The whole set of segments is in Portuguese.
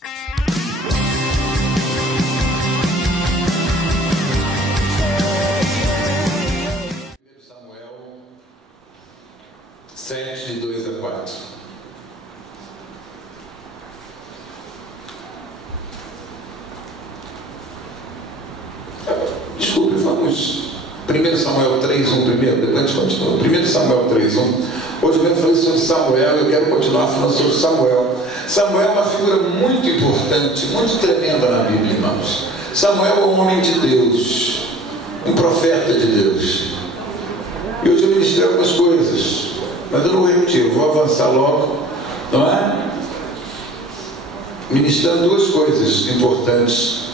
Samuel 7, de 2 a 4. Desculpe, vamos 1 Samuel 3:1 primeiro, depois a gente continua. 1 Samuel 3:1. Hoje mesmo falei sobre Samuel, eu quero continuar falando sobre Samuel. Samuel é uma figura muito importante, muito tremenda na Bíblia, irmãos. Samuel é um homem de Deus, um profeta de Deus. E hoje eu ministrei algumas coisas, mas eu não vou repetir, eu vou avançar logo, não é? Ministrando duas coisas importantes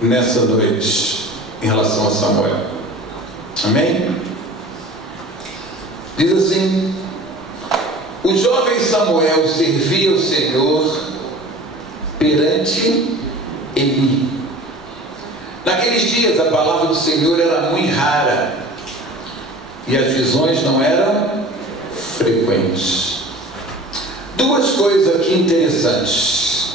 nessa noite em relação a Samuel. Amém? Diz assim: o jovem Samuel servia o Senhor perante Eli. Naqueles dias a palavra do Senhor era muito rara e as visões não eram frequentes. Duas coisas aqui interessantes.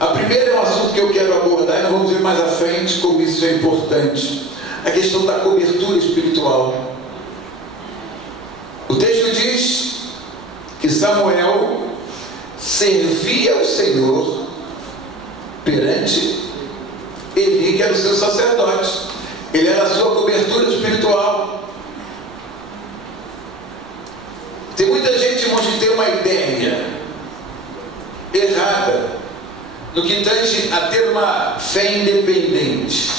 A primeira é um assunto que eu quero abordar e nós vamos ver mais à frente como isso é importante. A questão da cobertura espiritual. O texto diz que Samuel servia o Senhor perante Eli, que era o seu sacerdote. Ele era a sua cobertura espiritual. Tem muita gente, irmãos, que tem uma ideia errada no que tange a ter uma fé independente.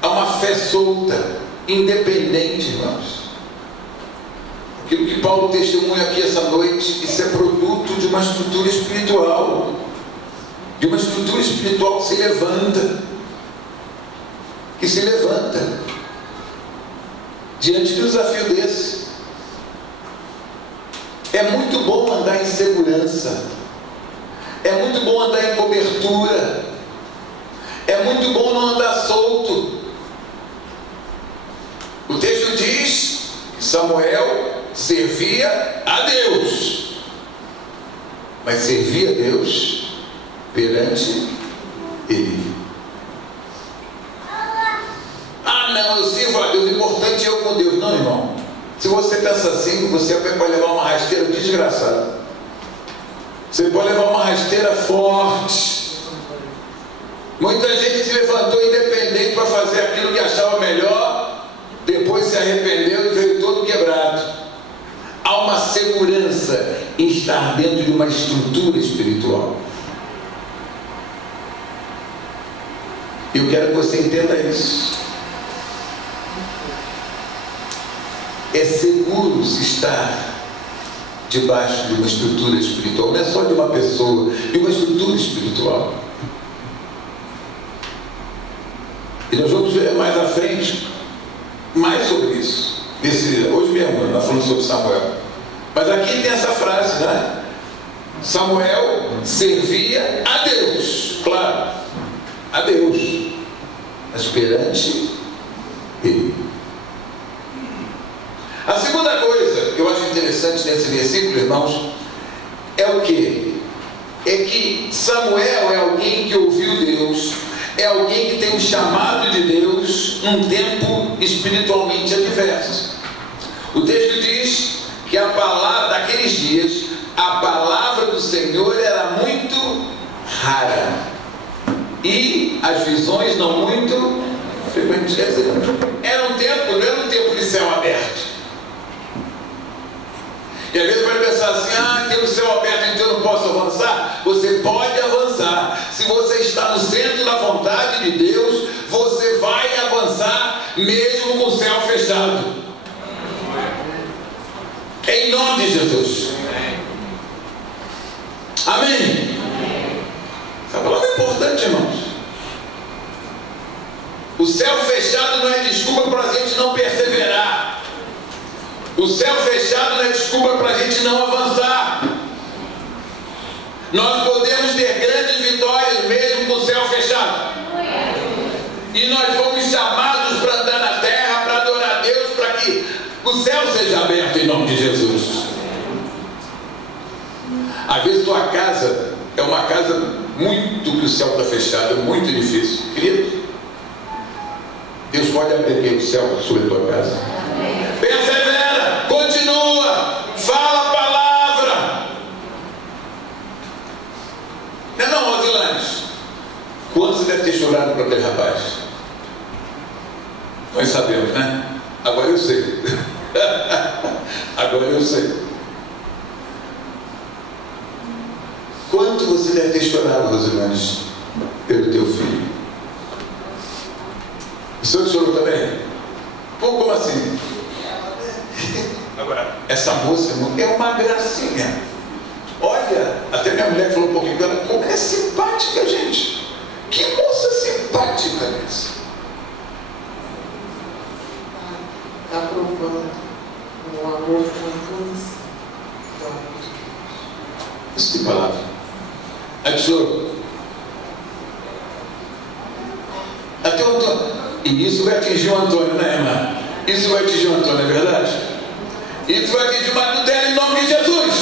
Há uma fé solta, independente, irmãos. Aquilo que Paulo testemunha aqui essa noite, isso é produto de uma estrutura espiritual. De uma estrutura espiritual que se levanta. Que se levanta diante de um desafio desse. É muito bom andar em segurança. É muito bom andar em cobertura. É muito bom não andar solto. O texto diz que Samuel servia a Deus, mas servia a Deus perante Eli. Ah, não, eu sirvo a Deus, o importante é eu com Deus. Não, irmão. Se você pensa assim, você pode levar uma rasteira desgraçada. Você pode levar uma rasteira forte. Muita gente se levantou independente para fazer aquilo que achava melhor, depois se arrependeu e veio todo quebrado. Há uma segurança em estar dentro de uma estrutura espiritual. Eu quero que você entenda isso. É seguro se estar debaixo de uma estrutura espiritual. Não é só de uma pessoa, de uma estrutura espiritual. E nós vamos ver mais à frente mais sobre isso. Hoje mesmo nós falamos sobre Samuel. Mas aqui tem essa frase, né? Samuel servia a Deus, claro, a Deus, mas perante Ele. A segunda coisa que eu acho interessante nesse versículo, irmãos, é o quê? É que Samuel é alguém que ouviu Deus, é alguém que tem um chamado de Deus num tempo espiritualmente adverso. O texto diz que a palavra daqueles dias, a palavra do Senhor era muito rara e as visões não muito frequentes. Quer dizer, era um tempo, não era um tempo de céu aberto. E às vezes vai pensar assim: tem o céu aberto, então eu não posso avançar. Você pode avançar. Se você está no centro da vontade de Deus, você vai avançar mesmo com o céu fechado. Em nome de Jesus. Amém? Essa palavra é importante, irmãos. O céu fechado não é desculpa para a gente não perseverar. O céu fechado não é desculpa para a gente não avançar. Nós podemos ter grandes vitórias mesmo com o céu fechado. E nós fomos chamados para andar na terra, para adorar a Deus, para que o céu seja aberto em nome de Jesus. Às vezes tua casa é uma casa muito que o céu está fechado, é muito difícil. Querido, Deus pode abrir aqui o céu sobre a tua casa. Persevera, continua, fala a palavra. Não, Rosilanes, quanto você deve ter chorado para aquele rapaz? Nós sabemos, né? Agora eu sei. Agora eu sei. Quanto você deve ter chorado, Rosilanes, pelo teu filho? O senhor chorou também? Pô, como assim? Agora, essa moça é uma gracinha. Olha, até minha mulher falou um pouquinho dela, como é simpática, gente. Que moça simpática essa. Está provando um amor confuso. Isso que palavra. Absurdo. Até o Antônio. E isso vai atingir o Antônio, né, irmã? Isso vai atingir o Antônio, é verdade? Isso vai atingir o marido dela em nome de Jesus.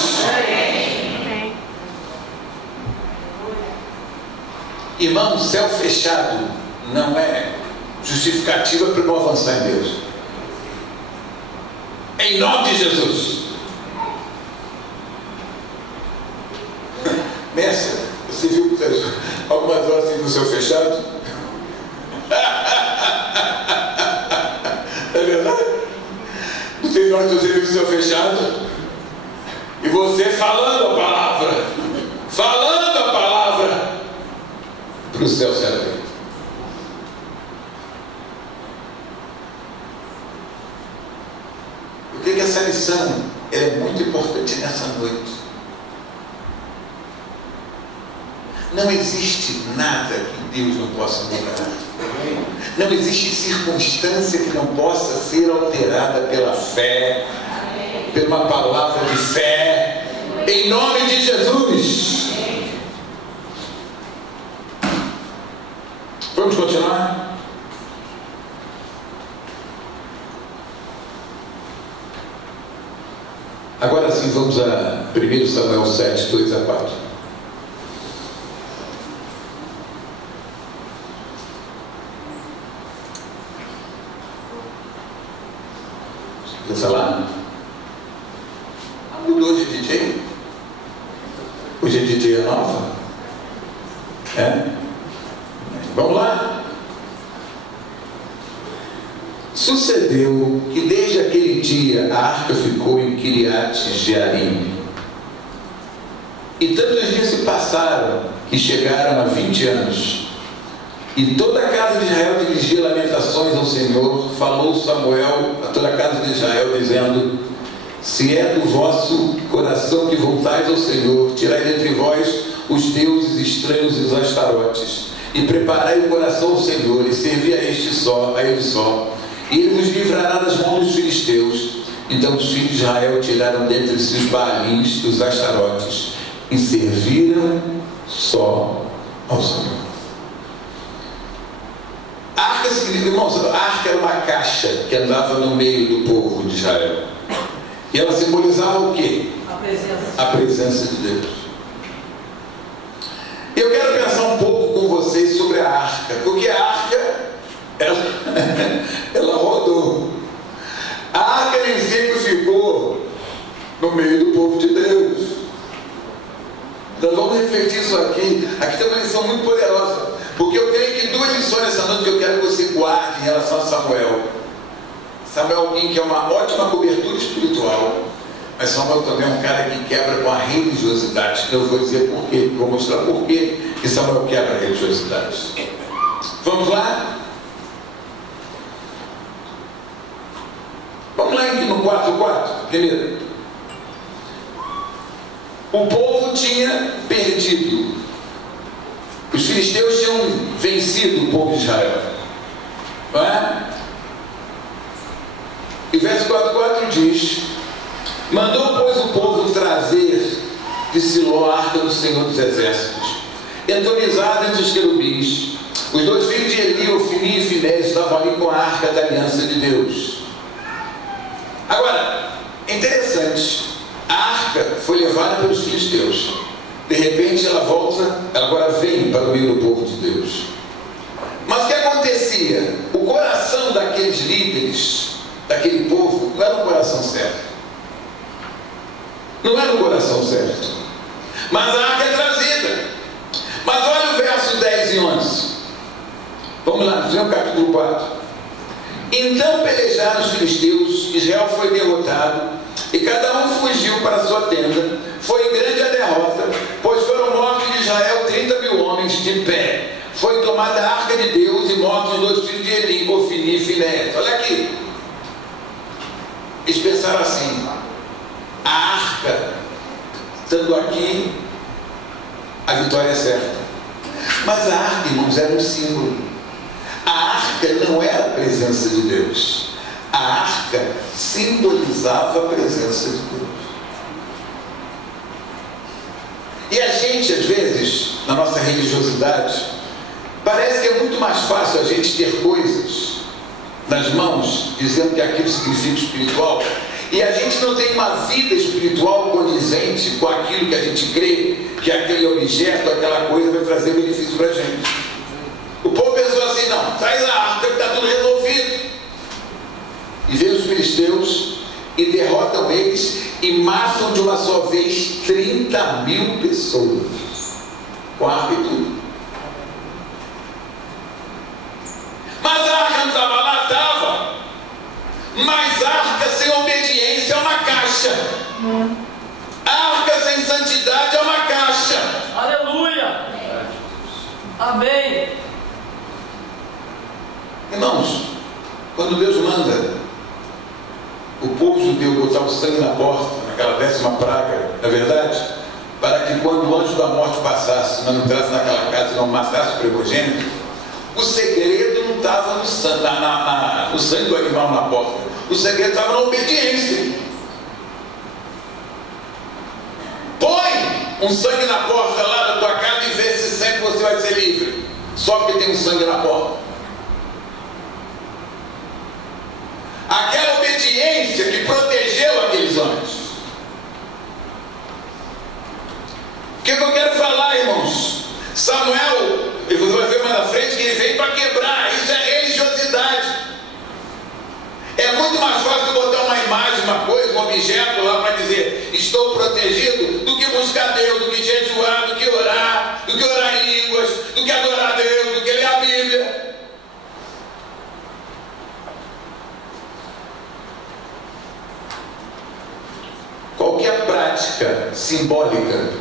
Irmão, céu fechado não é justificativa para não avançar em Deus. Em nome de Jesus. Mestre, você viu algumas horas assim no céu fechado? É verdade? Não tem hora que você viu o céu fechado? E você falando a palavra para o céu ser aberto. Eu creio que essa lição é muito importante nessa noite. Não existe nada que Deus não possa mudar. Não existe circunstância que não possa ser alterada pela fé, por uma palavra de fé, em nome de Jesus. Vamos continuar? Agora sim, vamos a 1 Samuel 7, 2 a 4. Pensa lá. Mudou de DJ? Hoje é DJ nova? É? Vamos lá. Sucedeu que desde aquele dia a arca ficou em Kiriat-Jearim. E tantos dias se passaram que chegaram a 20 anos. E toda a casa de Israel dirigia lamentações ao Senhor. Falou Samuel a toda a casa de Israel, dizendo: se é do vosso coração que voltais ao Senhor, tirai dentre vós os deuses estranhos e os astarotes, e preparai o coração ao Senhor, e servi a ele só, e ele vos livrará das mãos dos filisteus. Então os filhos de Israel tiraram dentre si os baalins e os astarotes, e serviram só ao Senhor. A arca, irmãos, a arca era uma caixa que andava no meio do povo de Israel. E ela simbolizava o quê? A presença de Deus. Eu quero pensar um pouco com vocês sobre a arca, porque a arca, ela rodou. A arca nem sempre ficou no meio do povo de Deus. Nós vamos refletir isso aqui. Aqui tem uma lição muito poderosa, porque eu tenho aqui duas lições essa noite que eu quero que você guarde em relação a Samuel. Samuel é alguém que é uma ótima cobertura espiritual, mas Samuel também é um cara que quebra com a religiosidade. Eu vou dizer por quê, vou mostrar por quê que Samuel quebra a religiosidade. Vamos lá? Vamos lá aqui no 4:4, primeiro. O povo tinha perdido. Os filisteus tinham vencido o povo de Israel. Não é? E verso 4:4 diz: mandou, pois, o povo trazer de Siló a arca do Senhor dos Exércitos, entronizada entre os querubins. Os dois filhos de Eli, Ofni e Finéias, estavam ali com a arca da aliança de Deus. Agora, interessante, A arca foi levada pelos filisteus. De repente ela volta, ela agora vem para o meio do povo de Deus. Mas o que acontecia? O coração daqueles líderes, daquele povo, não era um coração certo. Não era um coração certo. Mas a arca é trazida. Mas olha o verso 10 e 11. Vamos lá, no capítulo 4. Então pelejaram os filisteus, Israel foi derrotado, e cada um fugiu para sua tenda. Foi grande a derrota, pois foram mortos de Israel 30.000 homens de pé. Foi tomada a arca de Deus e mortos os 2 filhos de Eli, Ofni e Finéias. Olha aqui. Eles pensaram assim: a arca, estando aqui, a vitória é certa. Mas a arca, irmãos, era um símbolo. A arca não era a presença de Deus. A arca simbolizava a presença de Deus. E a gente, às vezes, na nossa religiosidade, parece que é muito mais fácil a gente ter coisas nas mãos, dizendo que aquilo significa espiritual, e a gente não tem uma vida espiritual condizente com aquilo que a gente crê, que aquele objeto, aquela coisa vai trazer benefício para a gente. O povo pensou assim: não, traz a arca que está tudo resolvido. E vem os filisteus e derrotam eles e matam de uma só vez 30.000 pessoas, com arca e tudo. Mas a arca não estava lá? Estava. Mas a arca sem obediência é uma caixa. A arca sem santidade é uma caixa. Aleluia. Amém. Irmãos, quando Deus manda o povo judeu botar o sangue na porta, naquela 10ª praga, na verdade, para que quando o anjo da morte passasse, não entrasse naquela casa e não matasse o primogênito, o segredo não estava no sangue do animal na porta. O segredo estava na obediência. Põe um sangue na porta lá da tua casa e vê se sempre você vai ser livre. Só porque tem um sangue na porta. Aquela obediência que protegeu aqueles homens. O que eu quero falar, irmãos? Samuel, e você vai ver mais na frente que ele veio para quebrar. Isso é religiosidade. É muito mais fácil botar uma imagem, uma coisa, um objeto lá para dizer estou protegido, do que buscar Deus, do que jejuar, do que orar em línguas, do que adorar a Deus, do que ler a Bíblia. Qualquer prática simbólica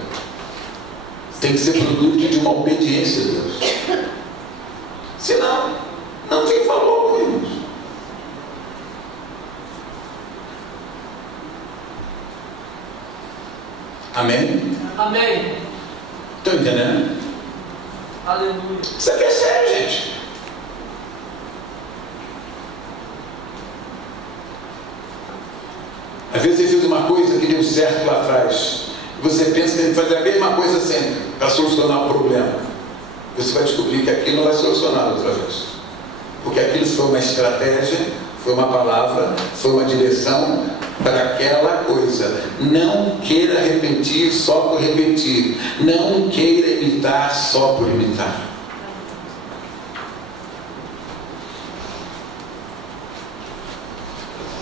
tem que ser produto de uma obediência a Deus. Senão, não tem valor, irmãos. Amém? Amém. Estão entendendo? Aleluia. Isso aqui é sério, gente. Às vezes você fez uma coisa que deu certo lá atrás. Você pensa que tem que fazer a mesma coisa sempre para solucionar o problema. Você vai descobrir que aquilo não vai solucionar outra vez. Porque aquilo foi uma estratégia, foi uma palavra, foi uma direção para aquela coisa. Não queira repetir só por repetir. Não queira imitar só por imitar.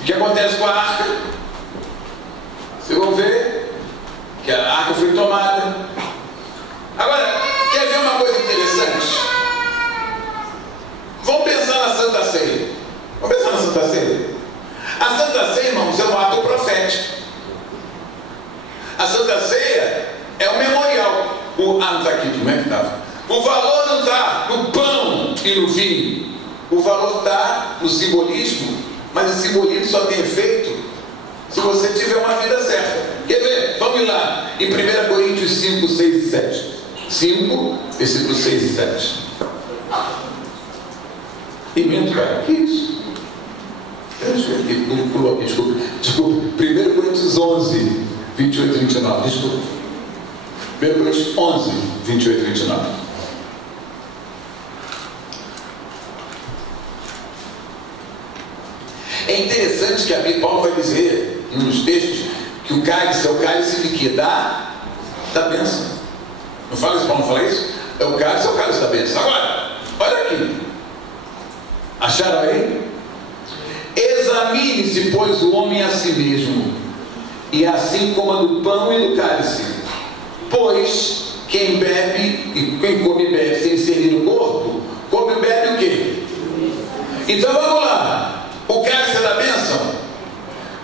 O que acontece com a arca? Vocês vão ver que a arca foi tomada. Agora, quer ver uma coisa interessante? Vamos pensar na Santa Ceia. Vamos pensar na Santa Ceia. A Santa Ceia, irmãos, é um ato profético. A Santa Ceia é um memorial. Não está aqui, como é que estava? O valor não está no pão e no vinho. O valor está no simbolismo. Mas o simbolismo só tem efeito se você tiver uma vida certa. Quer ver? Vamos lá. Em 1 Coríntios 5, 6 e 7. 5, versículos 6 e 7. Pimento, cara. Que isso? Desculpa. 1 Coríntios 11, 28 e 29. Desculpa. 1 Coríntios 11, 28 e 29. É interessante que Paulo vai dizer, em um dos textos, Que o cálice é o cálice de quê? Da bênção. Não fala isso, Paulo não fala isso? É o cálice da bênção. Agora, olha aqui. Acharam aí? Examine-se, pois, o homem a si mesmo, e assim coma do pão e do cálice. Pois quem bebe e quem come e bebe sem servir o corpo, come e bebe o quê? Então vamos lá. O cálice é da bênção,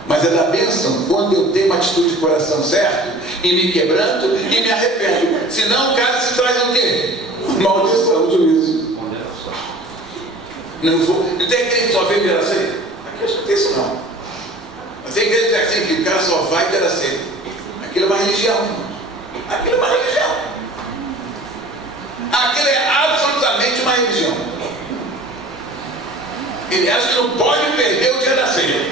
mas é da bênção quando eu tenho uma atitude de coração certo e me quebranto e me arrependo. Senão o cálice traz o quê? Maldição, juízo. Não tem igreja que só vem ter a ceia? Aqui acho que não tem isso não. Mas tem igreja que é assim, que o cara só vai ter a ceia. Aquilo é uma religião. Aquilo é uma religião. Aquilo é absolutamente uma religião. Ele acha que não pode perder o dia da ceia.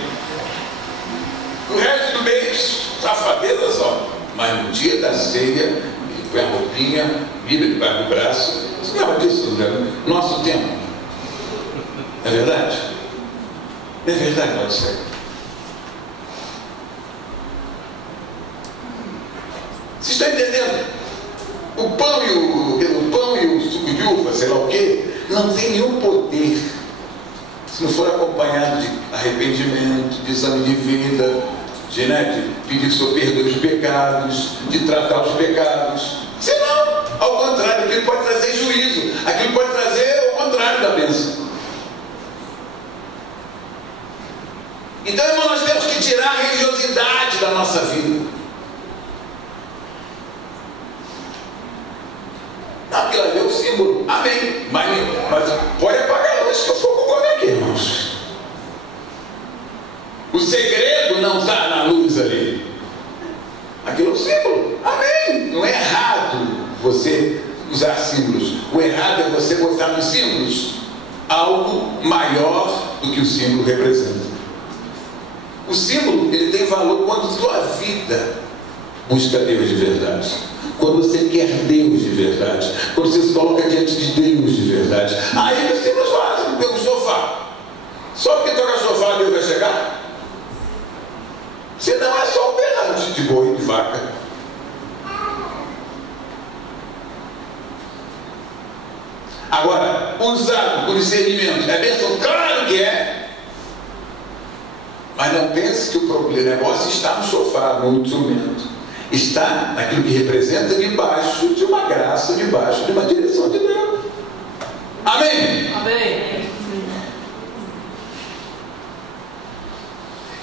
O resto do mês, safadeza só. Mas no dia da ceia, ele põe a roupinha, Bíblia debaixo do braço. Você lembra disso, né? Nosso tempo. É verdade? É verdade, não sei. Vocês estão entendendo? O pão e o suco de uva, sei lá o quê, não tem nenhum poder se não for acompanhado de arrependimento, de exame de vida, de pedir o seu perdão dos pecados, de tratar os pecados. Senão, ao contrário, aquilo pode trazer juízo, aquilo pode trazer o contrário da bênção. Então, irmão, nós temos que tirar a religiosidade da nossa vida. Aquilo ali é o símbolo. Amém. Mas pode apagar a luz que o fogo come aqui, irmãos. O segredo não está na luz ali. Aquilo é o símbolo. Amém. Não é errado você usar símbolos. O errado é você botar nos símbolos algo maior do que o símbolo representa. O símbolo, ele tem valor quando sua vida busca Deus de verdade. Quando você quer Deus de verdade. Quando você se coloca diante de Deus de verdade. Aí os símbolos fazem, pega o sofá. Só porque toca o sofá, Deus vai chegar? Senão é só um berrante de boi, de vaca. Agora, usado com discernimento, é bênção? Claro que é. Mas não pense que o negócio está no sofá, no instrumento. Está naquilo que representa debaixo de uma graça, debaixo de uma direção de Deus. Amém? Amém.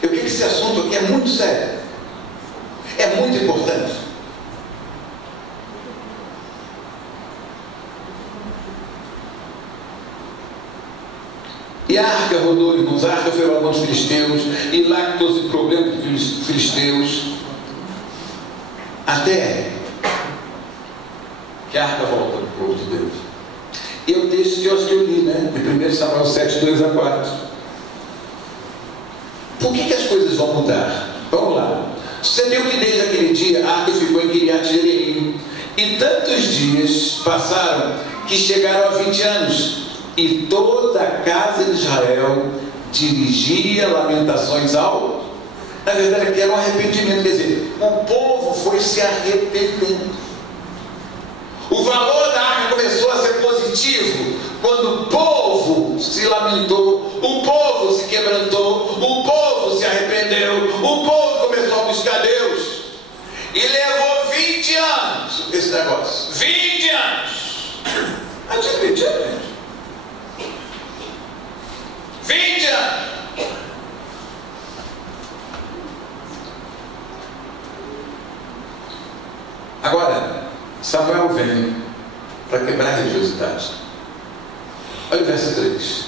Eu creio que esse assunto aqui é muito sério. É muito importante. E a arca rodou, irmãos, a arca foi para os filisteus, e lá que trouxe problema para os filisteus, até que a arca volta para o povo de Deus. E o texto que eu acho que eu li, né? De 1 Samuel 7, 2 a 4. Por que as coisas vão mudar? Vamos lá. Sucedeu que desde aquele dia a arca ficou em Kiriat Jearim, e tantos dias passaram que chegaram a 20 anos. E toda a casa de Israel dirigia lamentações ao... Na verdade, aqui era um arrependimento. Quer dizer, o povo foi se arrependendo. O valor da arca começou a ser positivo quando o povo se lamentou, o povo se quebrantou, o povo se arrependeu, o povo começou a buscar Deus. E levou 20 anos esse negócio. 20 anos. Admite, gente. 20 anos. Agora, Samuel vem para quebrar a religiosidade. Olha o verso 3.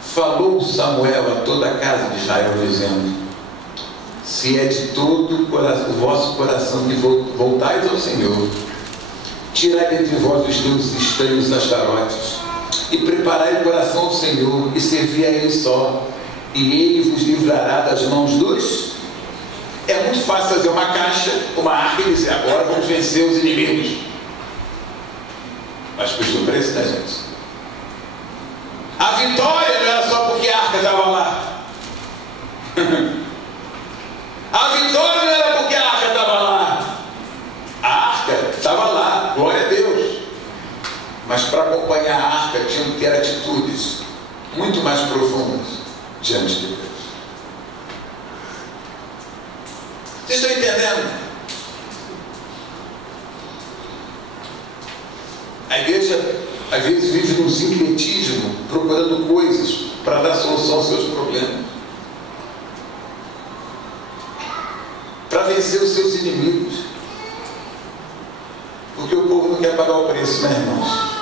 Falou Samuel a toda a casa de Israel, dizendo: se é de todo o vosso coração que voltais ao Senhor, tirai dentre vós os deuses estranhos Astarotes, e preparai o coração ao Senhor, e servi a Ele só, e Ele vos livrará das mãos dos... É muito fácil fazer uma caixa, uma arca, e dizer: agora vamos vencer os inimigos. Mas custa o preço, né, gente? A vitória não era só porque a arca estava lá. A vitória não era Mas para acompanhar a arca tinham que ter atitudes muito mais profundas diante de Deus. Vocês estão entendendo? A igreja às vezes vive num sincretismo, procurando coisas para dar solução aos seus problemas, para vencer os seus inimigos, porque o povo não quer pagar o preço, né, irmãos?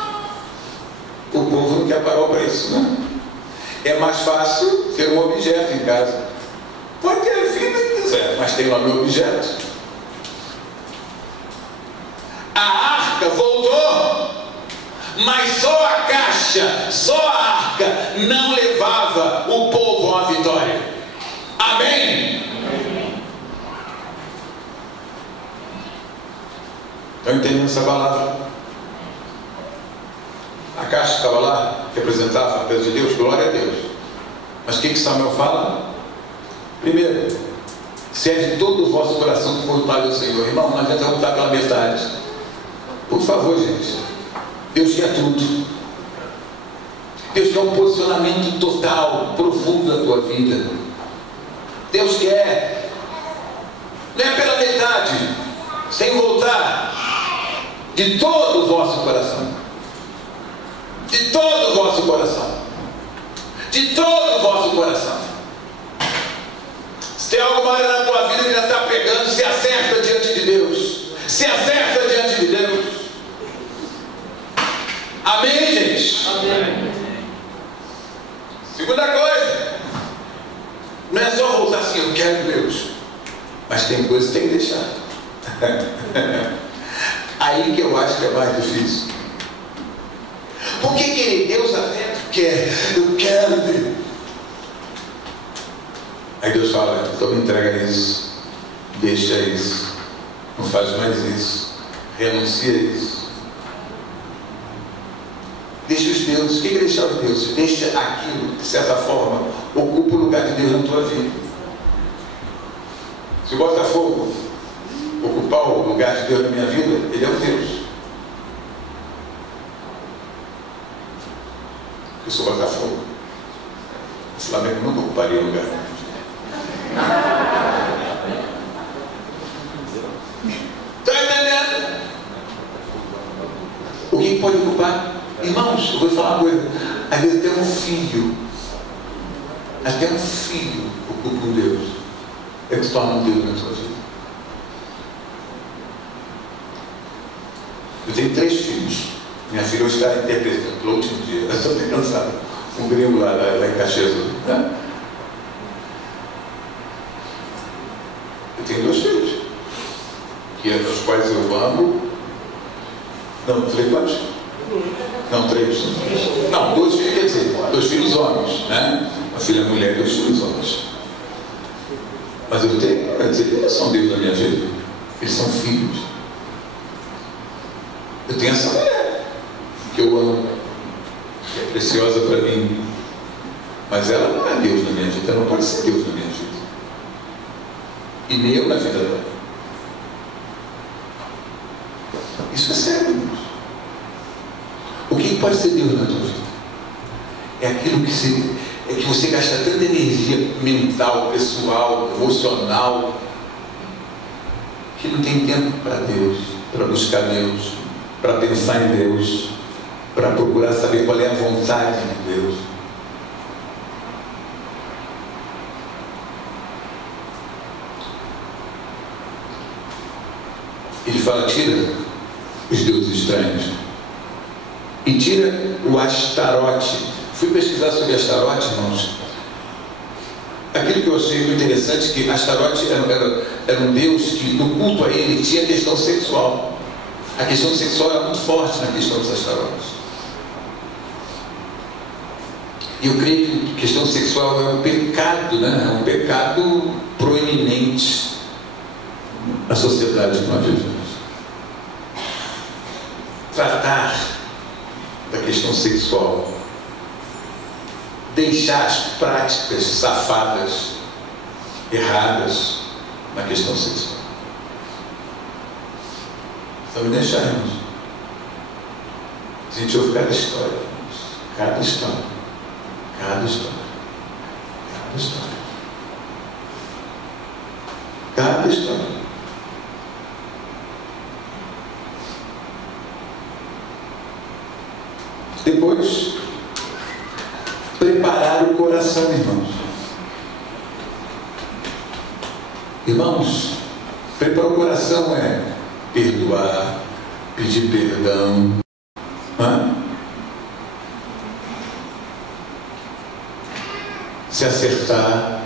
O povo não quer pagar o preço, né? É mais fácil ter um objeto em casa. Pode ter a vida que quiser, mas tem lá meu objeto. A arca voltou, mas só a caixa, só a arca não levava o povo à vitória. Amém? Estão entendendo essa palavra? A caixa estava lá, representava a presença de Deus, glória a Deus. Mas o que Samuel fala? Primeiro, se é de todo o vosso coração que voltar ao Senhor. Irmão, não adianta voltar pela metade. Por favor, gente. Deus quer tudo. Deus quer um posicionamento total, profundo da tua vida. Deus quer. Não é pela metade. Sem voltar. De todo o vosso coração. De todo o vosso coração. De todo o vosso coração. Se tem alguma área na tua vida que já está pegando, se acerta diante de Deus. Se acerta diante de Deus. Amém, gente? Amém. Segunda coisa. Não é só voltar assim, eu quero Deus. Mas tem coisas que tem que deixar. Aí que eu acho que é mais difícil. Porque querer Deus até quer. Eu quero Deus. Aí Deus fala, então me entrega isso. Deixa isso. Não faz mais isso. Renuncia a isso. Deixa os deuses. O que é deixar os deuses? Deixa aquilo que, de certa forma, ocupa o lugar de Deus na tua vida. Se o Botafogo ocupar o lugar de Deus na minha vida, ele é um Deus. Eu sou Botafogo. O Flamengo nunca ocuparia o lugar da minha vida. Está entendendo? O que pode ocupar? Irmãos, eu vou falar uma coisa. Às vezes até um filho ocupa um Deus. É que se torna um Deus na sua vida. Eu tenho 3 filhos. Minha filha hoje está interpretando pelo último dia. Eu estou bem cansado. Um gringo lá em Caxias. Né? Eu tenho 2 filhos. Os quais eu amo. Não, falei quantos? Não, 3. Não, 2 filhos, quer dizer, 2 filhos homens, né? Uma filha mulher e 2 filhos homens. Mas eu tenho, quer dizer, eles não são Deus na minha vida. Eles são filhos. Eu tenho essa mulher que eu amo, que é preciosa para mim. Mas ela não é Deus na minha vida, ela não pode ser Deus na minha vida. E nem eu na vida dela. Isso é sério, irmãos. O que pode ser Deus na tua vida? É aquilo que você gasta tanta energia mental, pessoal, emocional, que não tem tempo para Deus, para buscar Deus, para pensar em Deus, para procurar saber qual é a vontade de Deus. Ele fala, tira os deuses estranhos e tira o Astarote. Fui pesquisar sobre Astarote, irmãos. Aquilo que eu achei muito interessante, que Astarote era um deus que no culto a ele tinha questão sexual. A questão sexual era muito forte na questão dos Astarotes. E eu creio que a questão sexual é um pecado, né? É um pecado proeminente na sociedade que nós vivemos. Tratar da questão sexual, deixar as práticas safadas, erradas na questão sexual. Só me deixar, irmãos. A gente ouve cada história, irmãos. Cada história. Cada história. Cada história. Cada história. Depois, preparar o coração, irmãos. Irmãos, preparar o coração é perdoar, pedir perdão, se acertar,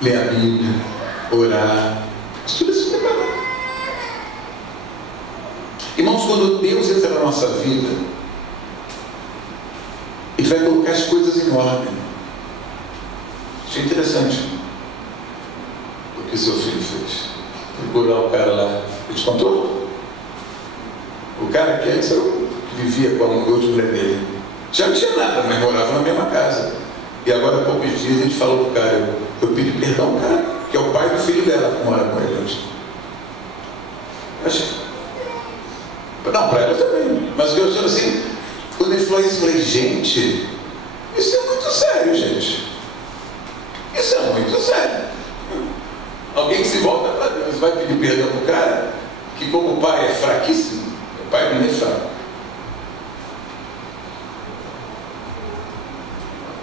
ler a Bíblia, orar, tudo isso preparar. Irmãos, quando Deus entra na nossa vida, Ele vai colocar as coisas em ordem. Isso é interessante. O que seu filho fez? Procurar o cara lá. Ele te contou? O cara que antes vivia com a outra mulher dele. Já não tinha nada, mas morava na mesma casa. E agora, há poucos dias, a gente falou para o cara, eu pedi perdão ao cara, que é o pai do filho dela que mora com ele hoje. Eu achei. Não, para ela também. Mas o que eu achei assim, quando ele falou isso, eu falei, gente, isso é muito sério, gente. Isso é muito sério. Alguém que se volta para Deus vai pedir perdão para o cara, que como o pai é fraquíssimo, o pai não é fraco.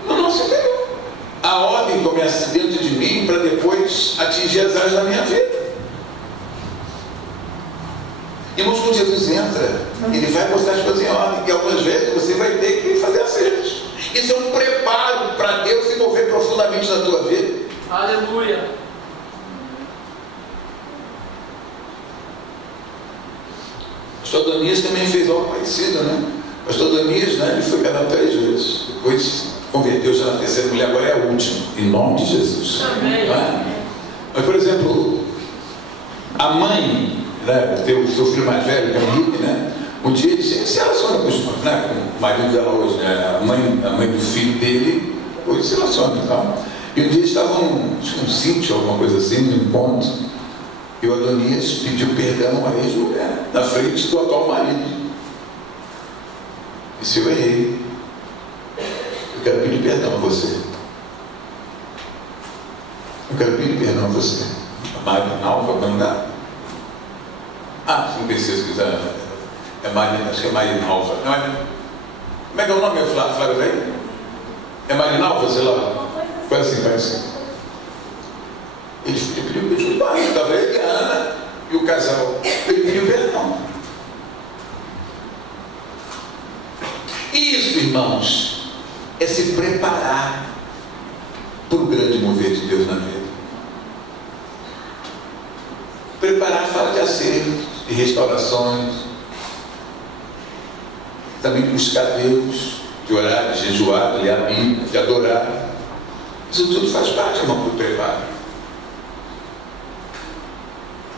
Não se entendeu. A ordem começa dentro de mim para depois atingir as áreas da minha vida. Irmãos, quando Jesus entra, Ele vai mostrar as coisas em ordem. E algumas vezes você vai ter que fazer acertos. Isso é um preparo para Deus se mover profundamente na tua vida. Aleluia. O pastor Danias também fez algo parecido, né? O pastor Danias, né, ele foi casado 3 vezes. Depois converteu já na terceira mulher, agora é a última. Em nome de Jesus. Amém. Mas, por exemplo, a mãe, né, o seu filho mais velho, que é o Henrique, né? Um dia ele se relaciona com o marido dela hoje, né? A mãe do filho dele, hoje se relaciona e tal. E um dia eles estavam num sítio, alguma coisa assim, num encontro, e o Adonias pediu perdão à ex-mulher, na frente do atual marido. Disse, eu errei. Eu quero pedir perdão a você. Eu quero pedir perdão a você. A Marinalva, não dá? Ah, não precisa, se quiser. Acho que é Marinalva. Não é? Como é que é o nome, Flávio, daí? É Marinalva, sei lá. Foi assim, parece. Ele pediu perdão. Estava ele, a Ana e o casal. Ele pediu perdão. Isso, irmãos, é se preparar para o grande mover de Deus na vida. Preparar fala de acertos, de restaurações, também de buscar Deus, de orar, de jejuar, de ler a Bíblia, de adorar. Isso tudo faz parte, irmão, do preparo.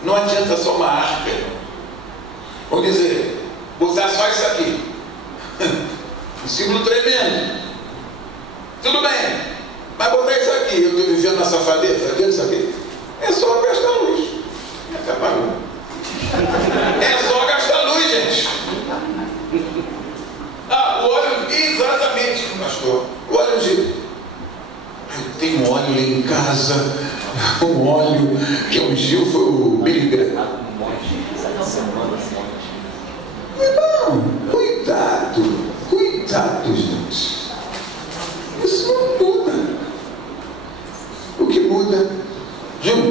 Não adianta só uma arca, irmão. Vamos dizer, vou usar só isso aqui. Um símbolo tremendo. Tudo bem, mas botar isso aqui, eu estou vivendo na safadeza, adianta isso aqui? É só gastar luz. Acabou. É só gastar luz, gente. O óleo, exatamente, pastor. O óleo de. Eu tenho um óleo ali em casa. Um óleo que ungiu foi o Billy Graham. Irmão, cuidado, gente. Isso não muda. O que muda?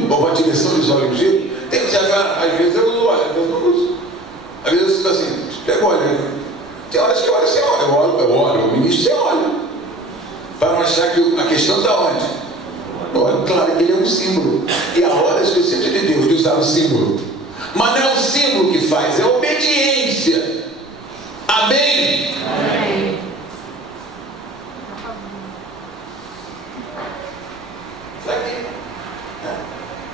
Uma direção dos óleos de tem que chegar, às vezes eu uso óleo, às vezes eu não uso. Às vezes eu fico assim, pega óleo. Tem horas que eu olho sem óleo, eu óleo, o ministro sem óleo. Para não achar que a questão está onde? No óleo, claro que ele é um símbolo. E há horas que eu sinto de Deus de usar o símbolo. Mas não é o símbolo que faz, é a obediência. Amém? Amém. Isso aqui.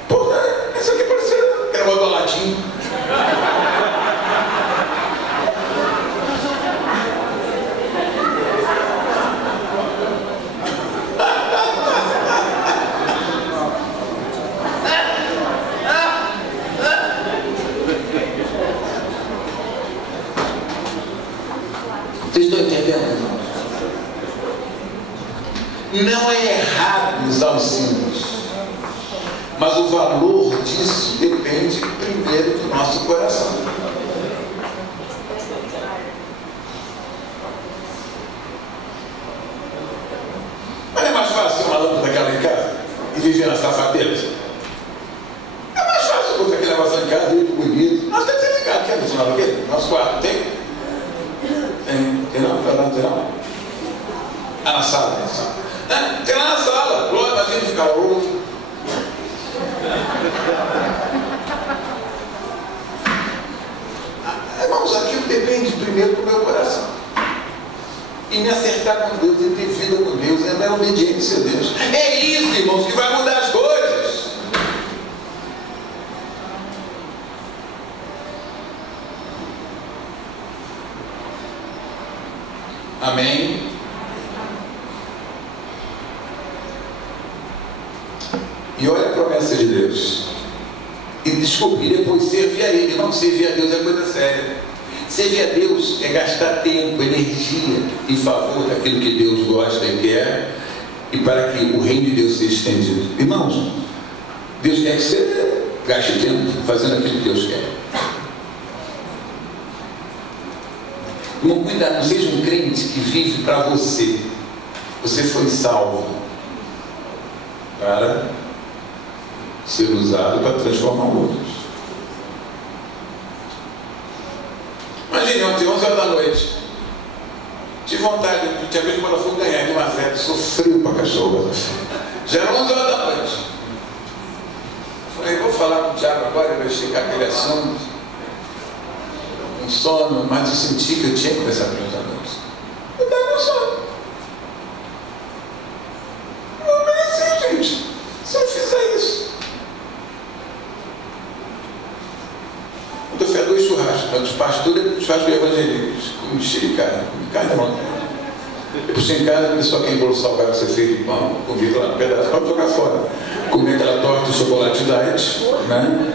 Pô, isso aqui parece que era uma baladinha. Não é errado usar os símbolos, mas o valor disso depende primeiro do nosso coração. Mas é mais fácil uma lâmpada daquela em casa e viver na safadeza? É mais fácil botar aquele negócio em casa, muito bonito. Nós temos que ter ligado, quer funcionar o quê? Nosso quarto tem? Tem não? Tem não? Ah, na sala, tem na sala. Tem lá na sala. Glória, imagina ficar louco. Irmãos, aquilo depende primeiro do meu coração. E me acertar com Deus, e ter vida com Deus, é a minha obediência a Deus. É isso, irmãos, que vai mudar as coisas. Amém? E olha a promessa de Deus. E descobrir depois servir a Ele. Não, servir a Deus é coisa séria. Servir a Deus é gastar tempo, energia em favor daquilo que Deus gosta e quer, e para que o reino de Deus seja estendido. Irmãos, Deus quer que você gaste tempo fazendo aquilo que Deus quer. Não, cuidado, não seja um crente que vive para você. Você foi salvo para ser usado para transformar outros. Imagine, ontem, 11 horas da noite, tive vontade, tinha vez que ela foi ganhar de uma festa, sofreu para cachorro. Já era 11 horas da noite. Falei, vou falar com o Tiago agora, vai chegar aquele assunto, um sono, mas eu senti que eu tinha que conversar com ele à noite. Eu estava no sono. Não mereci, gente, se eu fizer isso. Eu fui a 2 churrascos, dos pastores, churrasco evangélicos, com cheio de carne à vontade. Eu puxei em casa, começou aquele bolo salgado que você fez de pão, comi lá um pedaço, pode jogar fora. Comi aquela torta de chocolate diet, né?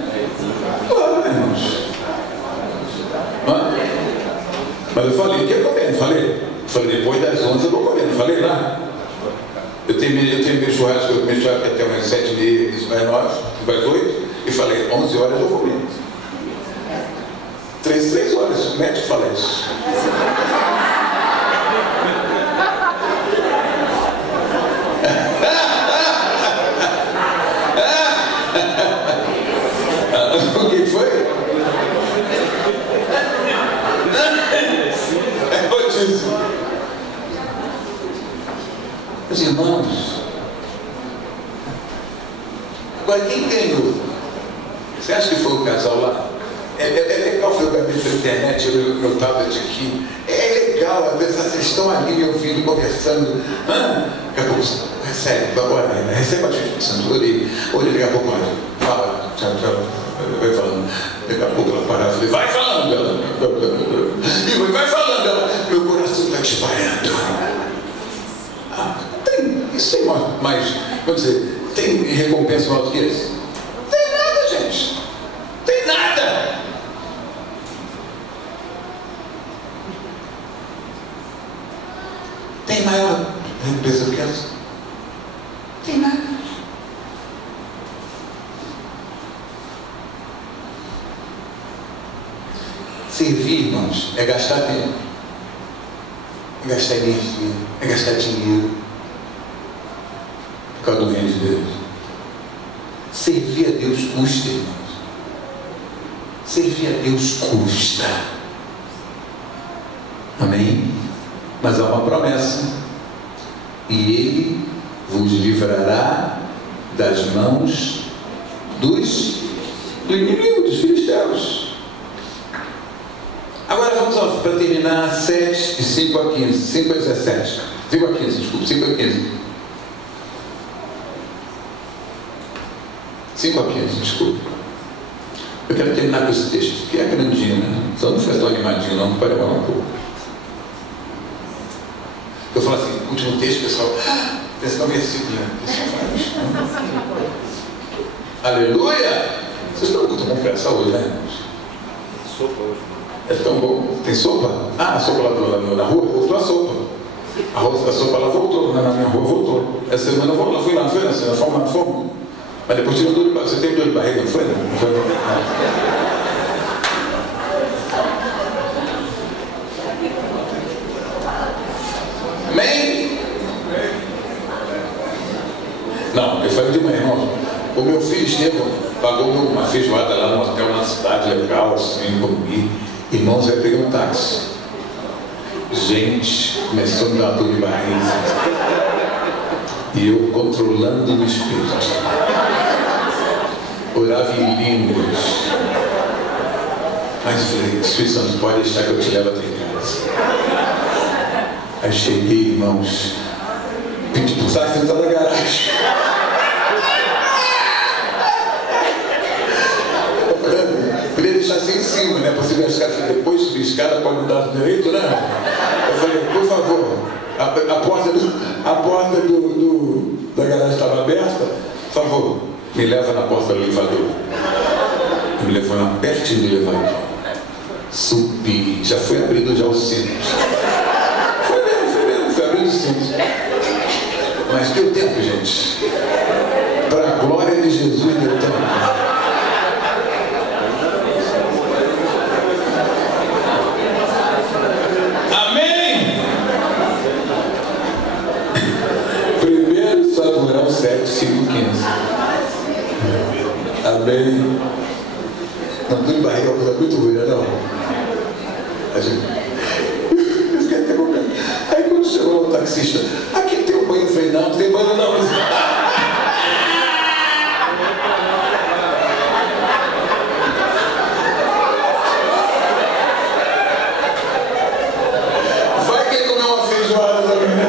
Claro, irmãos. Mas eu falei, o que eu comer? Falei, depois das 11 eu vou comer, não falei lá. Eu terminei meu churrasco, eu comecei até umas 7h30, isso vai 9, vai 8, e falei, 11 horas eu vou comer. 3 horas, o médico fala isso. O que foi? É rodízio. Meus irmãos, agora quem ganhou? Você acha que foi o casal lá? É legal ver o gabinete da internet, meu tablet aqui. É legal, às vezes vocês estão ali me ouvindo, conversando. Daqui a pouco, recebe, agora, receba a gente, Santo. Olhei, daqui a pouco, fala, tchau, vai falando. Daqui a pouco ela parava e falei, vai falando, ela. E vai falando, ela. Meu coração está disparando. Tem, isso tem mais, vamos dizer, tem recompensa maior do que esse? Tem nada, gente. Tem nada. Tem maior recompensa do que essa? Tem nada. Servir, irmãos, é gastar tempo, é gastar energia, é gastar dinheiro por causa do reino de Deus. Servir a Deus custa, irmãos. Servir a Deus custa. Amém? Mas há uma promessa. E Ele vos livrará das mãos do inimigo, dos filisteus. Agora vamos para terminar 7, de 5 a 15. 5 a 17. 5 a 15, desculpa. 5 a 15. 5 a 15, desculpa. Eu quero terminar com esse texto, que é grandinho, né? Só não foi tão animadinho, não, pode demorar um pouco. Eu falo assim, último texto, pessoal, pensa que é um versículo, né? Aleluia! Vocês estão muito bom para essa hoje, né, irmãos? Sopa hoje. É tão bom. Tem sopa? Ah, a sopa lá na rua? Voltou a sopa. A sua palavra voltou, na minha rua voltou. Essa semana eu fui lá, não foi? Fomos. Mas depois tirou dor de barriga. Você teve dor de barriga, não foi? Não foi? Amém? Não, eu falei de manhã, irmão. O meu filho Estevão pagou uma feijoada lá no hotel, na cidade legal, assim, comigo. Irmãos, eu peguei um táxi. Gente, começou a me dar dor de barriga. E eu controlando o espírito. Orava em línguas. Mas eu falei, Espírito Santo, pode deixar que eu te levo até casa. Aí cheguei, irmãos. Pedi pro táxi entrar na garagem. Queria deixar assim em cima, né? Para subir a escada. Depois subir a escada, pode mudar do direito, né? Eu falei, por favor, a porta da garagem estava aberta, por favor, me leva na porta do elevador. Me levou lá pertinho do elevador. Subi, já foi abrindo já os cintos. Foi abrindo os cintos. Mas deu tempo, gente. Para a glória de Jesus deu tempo. Samuel 7, 5, 15. Amém. Não, tudo em barriga é uma coisa muito ruim, não? Eu fiquei até com medo. Aí quando chegou o taxista, aqui tem um banho, eu falei, não tem banho não. Vai que ele comeu uma feijoada também, né?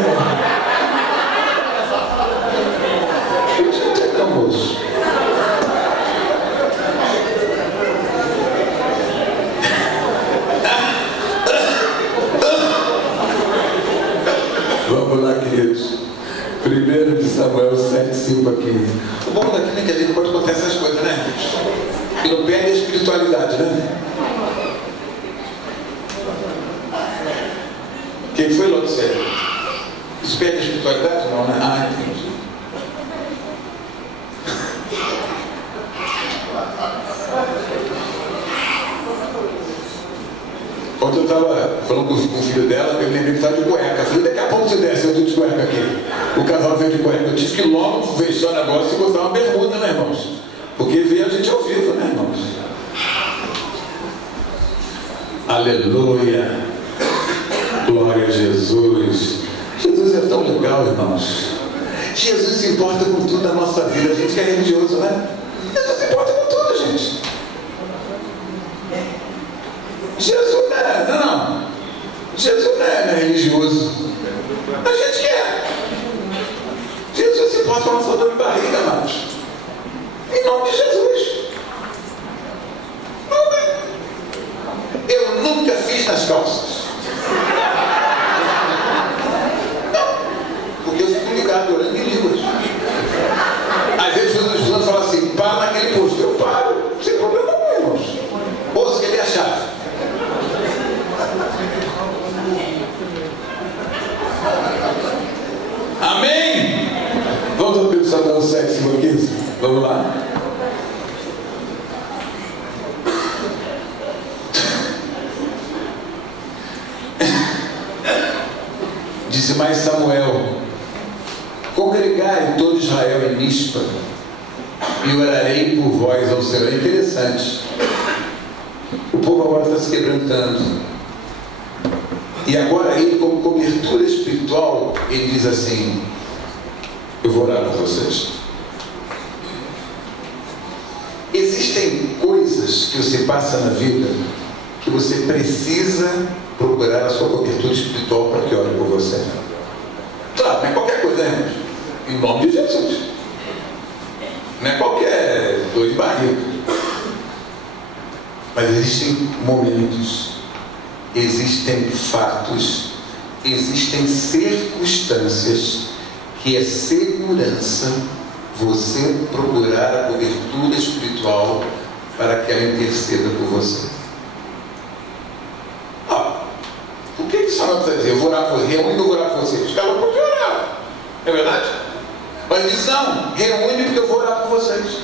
Vamos lá, queridos. 1 de Samuel 7, 5 a 15. O bom daqui é que a gente pode contar essas coisas, né? E não perde a espiritualidade, né? Quem foi logo sério? Isso perde a espiritualidade? Não, né? Ah, entendi. Ontem eu estava falando com o filho dela, eu lembrei que estava de cueca. Eu falei, daqui a pouco você desce, eu estou de cueca aqui. O casal veio de cueca. Eu tive que logo fechar o negócio e botar uma bermuda, né, irmãos? Porque veio a gente ao vivo, né, irmãos? Aleluia. Glória a Jesus. Jesus é tão legal, irmãos. Jesus se importa com tudo na nossa vida. A gente que é religioso, né? Jesus se importa com tudo, gente. Jesus não. Jesus não é religioso. A gente quer. Jesus se importa com a nossa dor de barriga, amados. Em nome de Jesus. Eu nunca fiz nas calças. Não. Porque eu fico ligado orando em línguas. Às vezes os estudantes falam assim, para naquele posto. Eu paro, sem problema nenhum, irmãos. Ouça que ele é a chave. Amém? Vamos ao 1 Samuel 7, 5 a 15. Vamos lá. Disse mais Samuel: congregai todo Israel em Mispa e orarei por vós ao Senhor. É interessante. O povo agora está se quebrantando. E agora ele, como cobertura espiritual, ele diz assim: eu vou orar por vocês. Existem coisas que você passa na vida que você precisa procurar a sua cobertura espiritual para que ore por você. Claro, não é qualquer coisa, né? Em nome de Jesus. Não é qualquer dor de barriga. Mas existem momentos, existem fatos, existem circunstâncias que é segurança você procurar a cobertura espiritual para que ela interceda por você. Por que só você vai dizer, eu vou orar por reúne, eu vou orar por vocês. Os caras não podem orar. Não é verdade? Mas ele disse, não, reúne porque eu vou orar por vocês.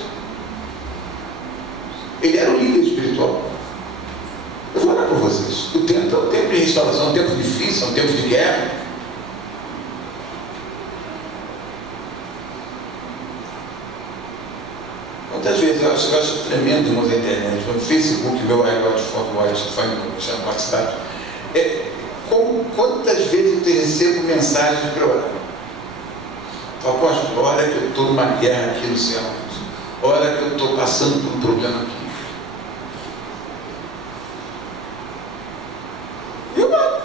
Ele era o líder espiritual. Eu vou orar por vocês. O tempo é um tempo de restauração, um tempo difícil, um tempo de guerra. Muitas vezes eu acho tremendo, irmãos, na internet, no Facebook, meu WhatsApp. Quantas vezes eu recebo mensagens para orar? Apóstolo, olha que eu estou numa guerra aqui no céu. Olha que eu estou passando por um problema aqui. Eu mando.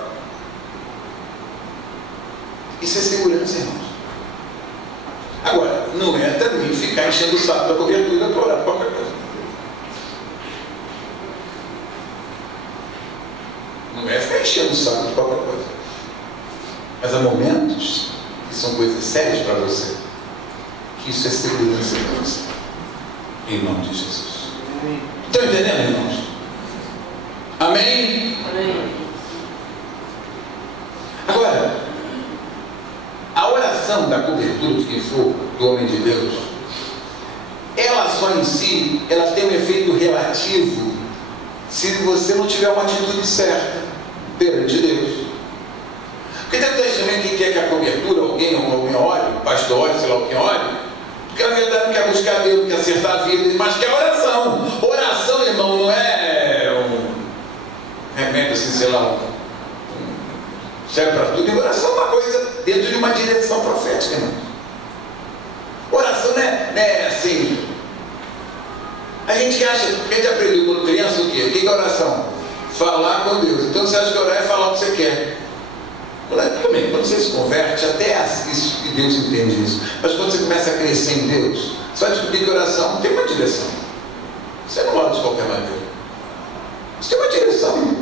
Isso é segurança, irmãos. Agora, não é também ficar enchendo o saco da cobertura para orar qualquer coisa. Não é ficar enchendo o saco de qualquer coisa. Mas há momentos que são coisas sérias para você, que isso é segurança para você. Em nome de Jesus. Estão entendendo, irmãos? Amém? Amém. Agora, a oração da cobertura de quem for, do homem de Deus, ela só em si, ela tem um efeito relativo se você não tiver uma atitude certa perante Deus. Porque tem muita gente também que quer que a cobertura, alguém ore, o pastor ore, sei lá quem ore, porque na verdade não quer buscar Deus, não quer acertar a vida, mas quer oração. Oração, irmão, não é um remédio assim, sei lá, serve para tudo. E oração é uma coisa dentro de uma direção profética, irmão. Oração não é assim. A gente acha, a gente aprendeu quando criança o quê? O que é oração? Falar com Deus. Então você acha que orar é falar o que você quer. Também, quando você se converte, até isso que Deus entende isso. Mas quando você começa a crescer em Deus, você vai descobrir que oração tem uma direção. Você não ora de qualquer maneira. Você tem uma direção, irmão.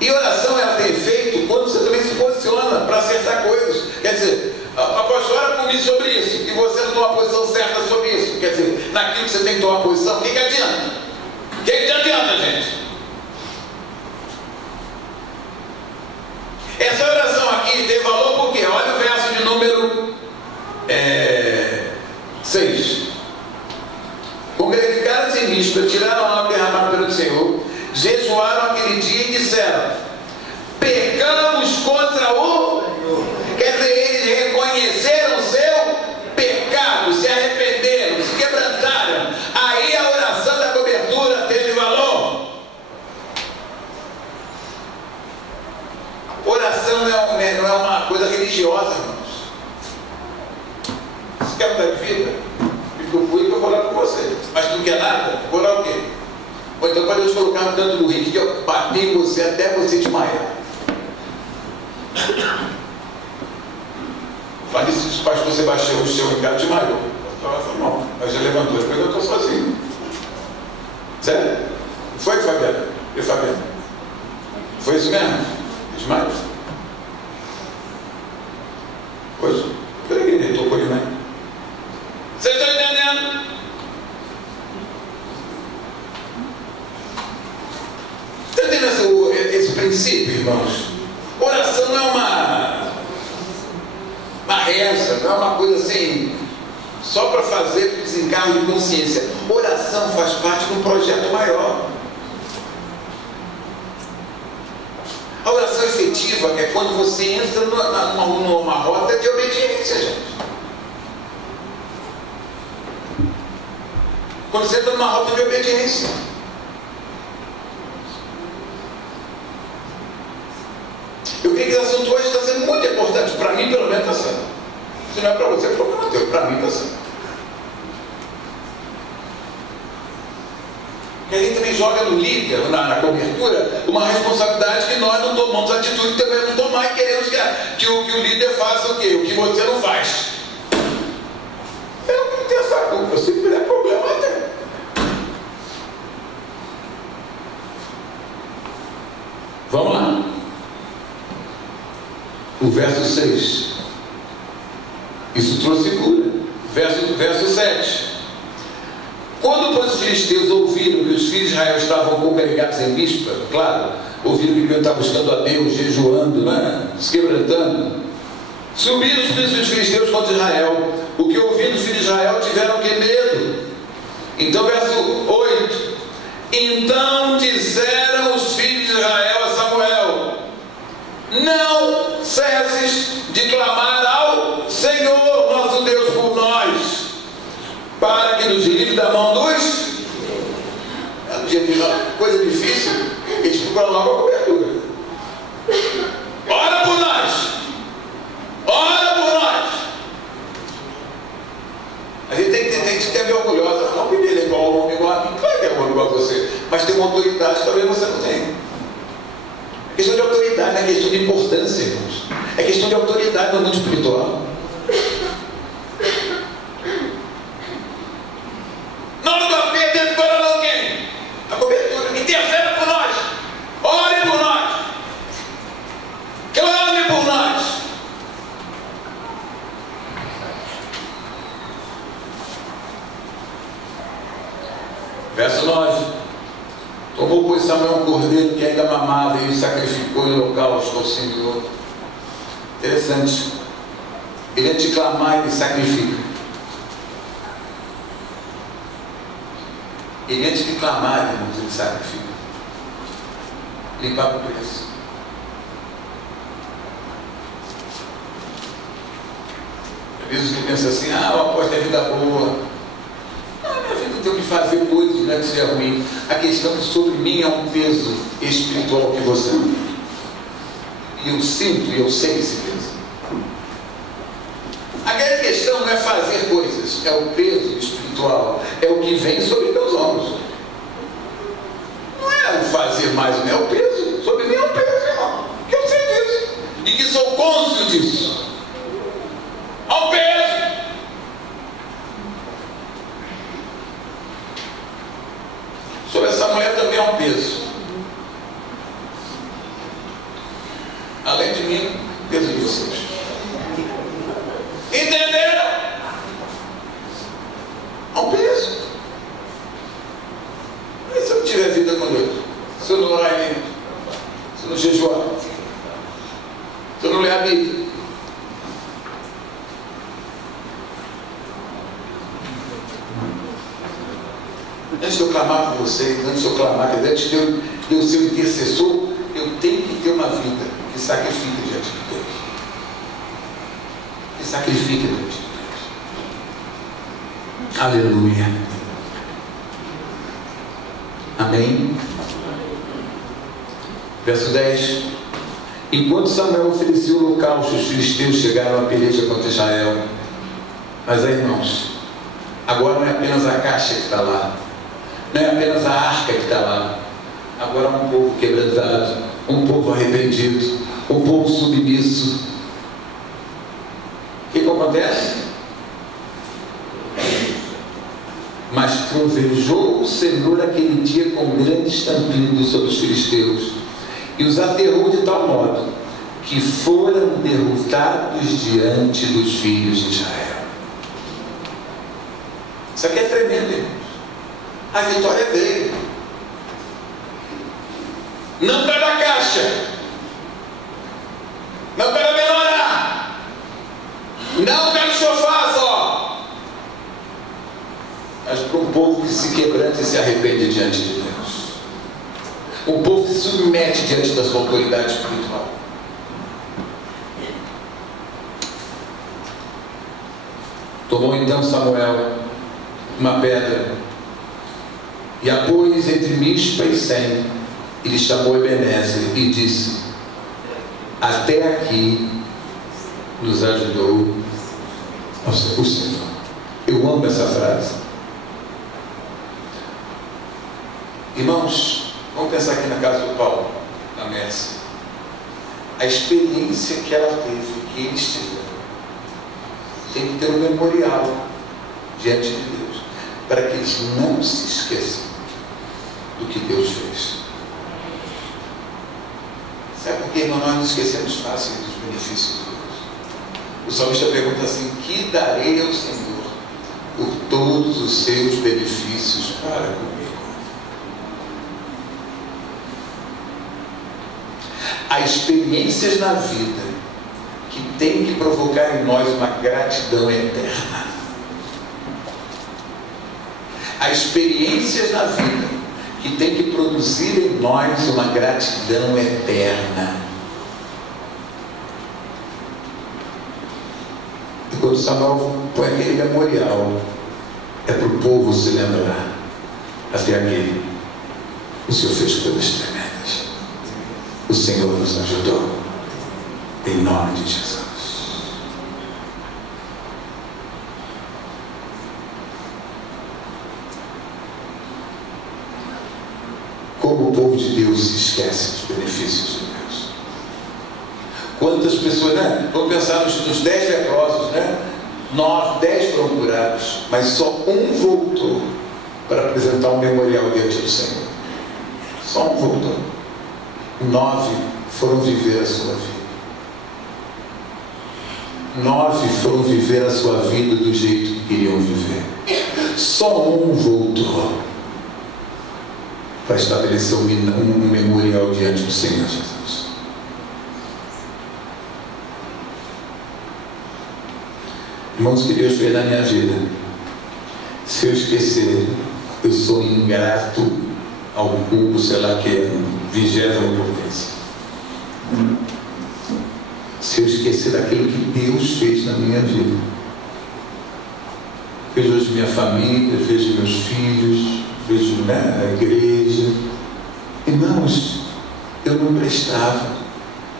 E oração ela tem efeito quando você também se posiciona para acertar coisas. Quer dizer, apóstolo, ora por mim sobre isso, e você não toma a posição certa sobre isso. Quer dizer, naquilo que você tem que tomar posição, o que adianta? O que adianta, gente? Essa oração aqui tem valor porque, olha o verso de número 6. Congregaram-se em Mispa, tiraram a água derramada pelo Senhor, jejuaram aquele dia e disseram: pecamos contra o... Quer dizer, eles reconheceram o seu pecado, se arrependeram, se quebrantaram. Aí a oração da cobertura teve valor. Oração não é uma coisa religiosa, irmãos. Você quer mudar de vida? Eu fui que eu vou orar com você. Mas tu não quer nada? Vou orar o quê? Ou então para Deus colocar no canto do rio, que eu bati em você até você desmaiar. Mas se o pastor Sebastião, o seu Ricardo, desmaiou. Ela falou, não, mas já levantou, depois eu estou sozinho. Sério? Foi, Fabiano? E Fabiano? Foi isso mesmo? Desmaiou? Pois, preguei, ele tocou de mim. Vocês estão entendendo? Está entendendo esse princípio, irmãos? Oração não é uma reza, não é uma coisa assim, só para fazer desencargo de consciência. Oração faz parte de um projeto maior. A oração efetiva é quando você entra numa rota de obediência, gente. Quando você entra numa rota de obediência. Eu creio que esse assunto hoje está sendo muito importante. Para mim, pelo menos, está sendo. Se não é para você, é problema teu. Para mim, está sendo. Porque a gente também joga no líder, na cobertura, uma responsabilidade que nós não tomamos atitude também não tomar e queremos que o líder faça o quê? O que você não faz. Eu não tenho essa culpa. Se tiver problema, até. Vamos lá. O verso 6. Isso trouxe cura. Verso 7. Quando, pois, os filisteus ouviram que os filhos de Israel estavam congregados em Mispa, claro, ouviram que Pedro está buscando a Deus, jejuando, né? Se quebrantando. Subiram os filisteus contra Israel, o que ouvindo os filhos de Israel tiveram que medo. Então, verso 8: então disseram os filhos de Israel a Samuel: não cesses de clamar ao Senhor nosso Deus por nós, para que nos livre da mão dos... No dia de coisa difícil, eles procuram logo a cobertura. Ora por nós! Ora por nós! A gente tem que ter orgulhosa. Não que ele é igual ao homem, igual a mim. Claro que é igual a você. Mas tem uma autoridade que talvez você não tenha. É questão de autoridade, não é questão de importância, irmãos. É questão de autoridade no mundo espiritual. Não está perdendo para alguém. A cobertura. Interceda por nós. Ore por nós. Clame por nós. Verso 9: tomou, pois, Samuel um cordeiro que ainda mamava e o sacrificou em holocausto ao Senhor. Interessante. Ele antes de clamar, ele sacrifica. Ele antes de clamar, irmãos, ele sacrifica. Ele paga o preço. Às vezes ele pensa assim: ah, eu aposto a vida boa. Eu tenho que fazer coisas, não é que seja ruim. A questão é que sobre mim é um peso espiritual que você não. E eu sinto e eu sei esse peso. A grande questão não é fazer coisas, é o peso espiritual, é o que vem sobre meus ombros. Não é o fazer mais, não é o peso. Sobre mim é um peso, irmão. Que eu sei disso. E que sou cônscio disso. É um peso. Sobre essa mulher também é um peso. Além de mim, peso de vocês. Entenderam? É um peso. E se eu não tiver vida com Deus? Se eu não orar em mim? Se eu não jejuar? Se eu não ler a Bíblia? Antes de eu clamar por vocês, antes de eu clamar, antes de eu ser um intercessor, eu tenho que ter uma vida que sacrifique diante de Deus. Que sacrifique diante de Deus. Aleluia. Amém. Verso 10. Enquanto Samuel oferecia o holocausto, os filisteus chegaram à peleja contra Israel. Mas aí, irmãos, agora não é apenas a caixa que está lá. Não é apenas a arca que está lá. Agora é um povo quebrantado, um povo arrependido, um povo submisso. O que acontece? Mas trovejou o Senhor aquele dia com grande estampido sobre os filisteus, e os aterrou de tal modo que foram derrotados diante dos filhos de Israel. Isso aqui é tremendo, irmão. A vitória veio. Não pela caixa, não pela menorá, não pelo sofá só, mas para um povo que se quebranta e se arrepende diante de Deus. Um povo que se submete diante da sua autoridade espiritual. Tomou então Samuel uma pedra e a pôs entre Mispa e Sem, e lhe chamou Ebenezer e disse: até aqui nos ajudou o Senhor. Eu amo essa frase. Irmãos, vamos pensar aqui na casa do Paulo, na Mércia. A experiência que ela teve, que eles tiveram, tem que ter um memorial diante de Deus, para que eles não se esqueçam do que Deus fez. Sabe por que, irmão, nós nos esquecemos fácil dos benefícios de Deus? O salmista pergunta assim: que darei ao Senhor por todos os seus benefícios para comigo? Há experiências na vida que tem que provocar em nós uma gratidão eterna. Há experiências na vida que tem que produzir em nós uma gratidão eterna. E quando Samuel põe aquele memorial, é para o povo se lembrar, até aqui, o Senhor fez coisas tremendas. O Senhor nos ajudou, em nome de Jesus. Como o povo de Deus se esquece dos benefícios de Deus. Quantas pessoas, né? Vamos pensar nos 10 leprosos, né? 10 foram curados, mas só um voltou para apresentar um memorial diante do Senhor. Só um voltou. 9 foram viver a sua vida. 9 foram viver a sua vida do jeito que queriam viver. Só um voltou para estabelecer um memorial diante do Senhor Jesus. Irmãos, que Deus fez na minha vida. Se eu esquecer, eu sou ingrato ao culto, sei lá que é, 20ª vez. Se eu esquecer daquilo que Deus fez na minha vida, vejo hoje minha família, vejo meus filhos, vejo a igreja. Irmãos, eu não prestava,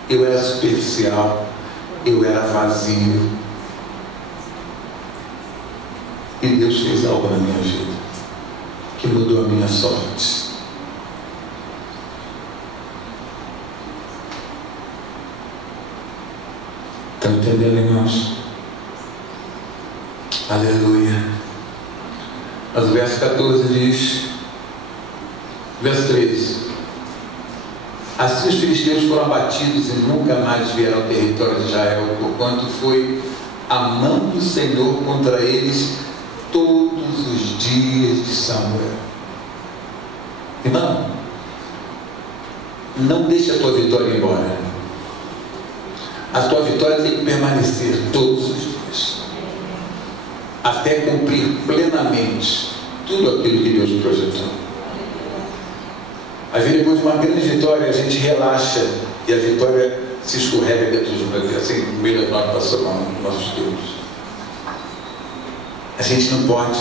eu era superficial, eu era vazio. E Deus fez algo na minha vida que mudou a minha sorte. Estão entendendo, irmãos? Aleluia. Mas o verso 14 diz, verso 13: assim os filisteus foram abatidos e nunca mais vieram ao território de Israel, porquanto foi a mão do Senhor contra eles todos os dias de Samuel. Irmão, não deixe a tua vitória ir embora. A tua vitória tem que permanecer todos os dias, até cumprir plenamente tudo aquilo que Deus projetou. Às vezes, depois de uma grande vitória, a gente relaxa e a vitória se escorrega dentro de nós, assim, no meio da nossa mão, dos nossos dedos. A gente não pode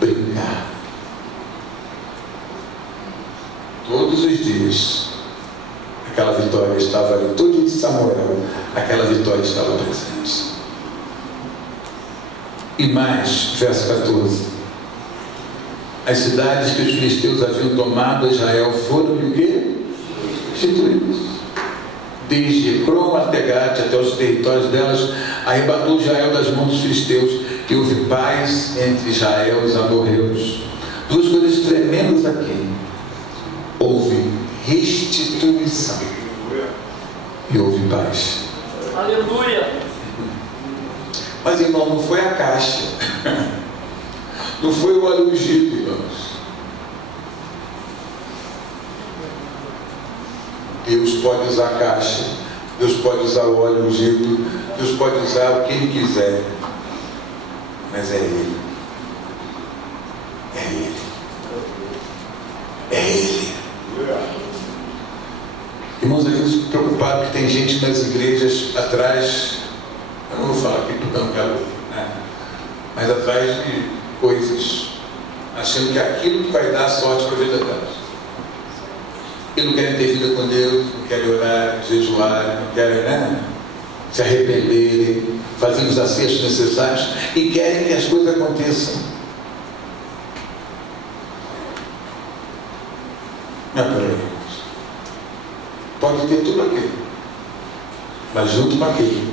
brincar. Todos os dias, aquela vitória estava ali. Todo dia de Samuel, aquela vitória estava presente. E mais, verso 14: as cidades que os filisteus haviam tomado a Israel foram de quê? Destruídas. Desde Ecrom até Gate, até os territórios delas, arrebatou Israel das mãos dos filisteus, e houve paz entre Israel e os amorreus. Duas coisas tremendas aqui: houve restituição e houve paz. Aleluia. Mas, irmão, não foi a caixa, não foi o óleo ungido, irmãos. Deus pode usar a caixa, Deus pode usar o óleo ungido, Deus pode usar o que Ele quiser, mas é Ele. É Ele. É Ele. Irmãos, a gente se preocupado que tem gente nas igrejas atrás, eu não vou falar aqui porque eu não quero, né? Mas atrás de coisas, achando que aquilo que vai dar sorte para a vida delas. E não querem ter vida com Deus, não querem orar, jejuar, não querem, né, se arrependerem, fazerem os acertos necessários e querem que as coisas aconteçam. Não, peraí. Pode ter tudo aquilo, mas junto com aquilo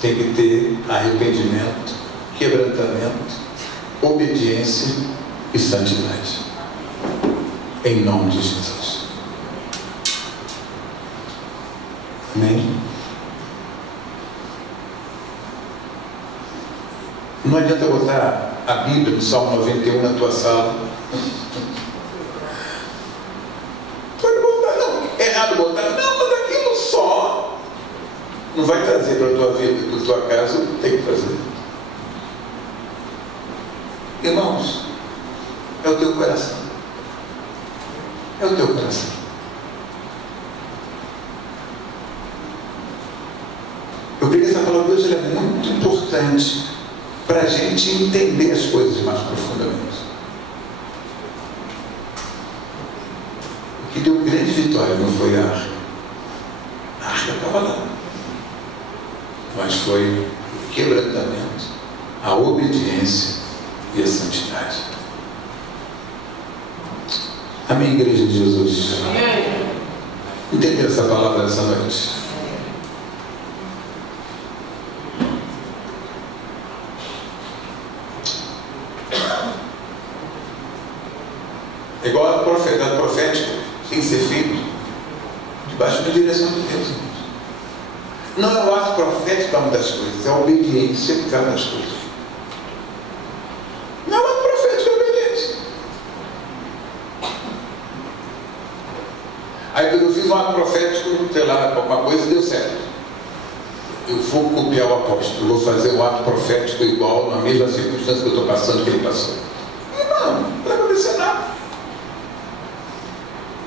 tem que ter arrependimento, quebrantamento, obediência e santidade, em nome de Jesus. Amém? Não adianta botar a Bíblia no Salmo 91 na tua sala. Pode botar, não. É errado botar, não, não vai trazer para a tua vida, para a tua casa, o que tem que fazer. Irmãos, é o teu coração. É o teu coração. Eu creio que essa palavra de Deus é muito importante para a gente entender as coisas mais profundamente. O que deu grande vitória não foi a arca. A arca estava lá. Mas foi o quebrantamento, a obediência e a santidade. Amém, igreja de Jesus? Amém. Entendeu essa palavra essa noite? É igual a profético tem que ser feito debaixo da direção de Deus. Não é o ato profético uma das coisas, é a obediência que cada das coisas. Não é o ato profético, é a obediência. Aí eu fiz um ato profético, sei lá, alguma coisa e deu certo. Eu vou copiar o apóstolo, vou fazer um ato profético igual, na mesma circunstância que eu estou passando, que ele passou. Não vai acontecer nada.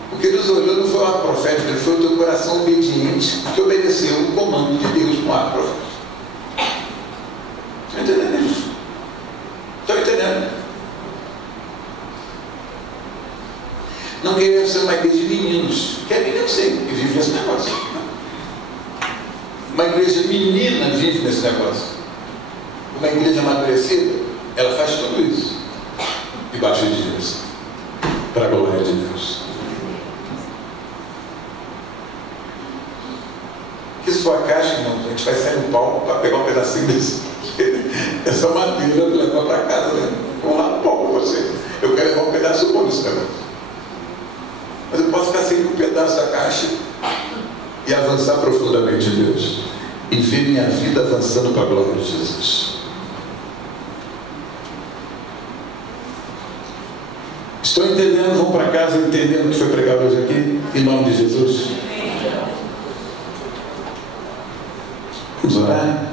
O que nos olhou não foi o ato profético, ele foi o teu coração obediente que obedeceu o comando de Deus no ato profético. Estão entendendo isso? Estão entendendo? Não queremos ser uma igreja de meninos. Que é menino sim, que vive nesse negócio. Uma igreja menina vive nesse negócio. Uma igreja amadurecida, ela faz tudo isso debaixo de Deus, para a glória de Deus. Que sua caixa, irmão, a gente vai sair no palco para pegar um pedacinho dessa madeira e levar para casa, né? Vamos lá no palco com você. Eu quero levar um pedaço bom desse negócio. Mas eu posso ficar sem um pedaço da caixa e avançar profundamente em Deus. E ver minha vida avançando para a glória de Jesus. Estão entendendo? Vão para casa entendendo o que foi pregado hoje aqui? Em nome de Jesus. Vamos orar?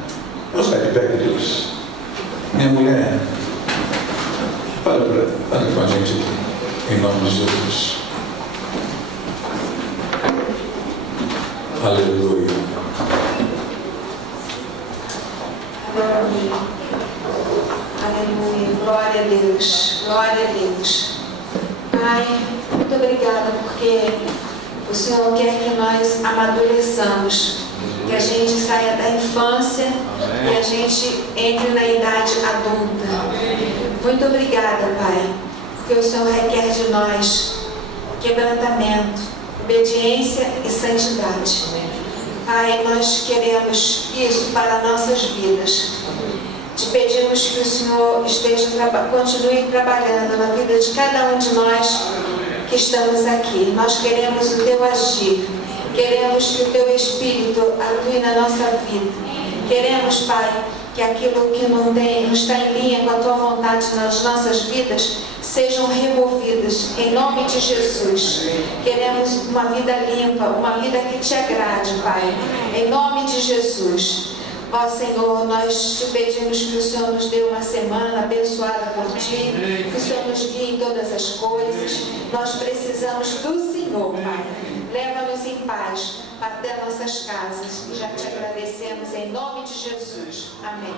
Vamos ficar de pé, Deus. Minha mulher, para com a gente aqui, em nome de Jesus. Aleluia. Aleluia. Aleluia. Glória a Deus. Glória a Deus. Pai, muito obrigada porque o Senhor quer que nós amadureçamos, que a gente saia da infância e a gente entre na idade adulta. Muito obrigada, Pai, porque o Senhor requer de nós quebrantamento, obediência e santidade. Pai, nós queremos isso para nossas vidas. Te pedimos que o Senhor continue trabalhando na vida de cada um de nós que estamos aqui. Nós queremos o Teu agir. Queremos que o Teu Espírito atue na nossa vida. Queremos, Pai, que aquilo que não está em linha com a Tua vontade nas nossas vidas sejam removidas, em nome de Jesus. Queremos uma vida limpa, uma vida que Te agrade, Pai, em nome de Jesus. Ó Senhor, nós Te pedimos que o Senhor nos dê uma semana abençoada por Ti, que o Senhor nos guie em todas as coisas. Nós precisamos do Senhor, Pai. Leva-nos em paz até nossas casas. E já Te agradecemos em nome de Jesus. Amém.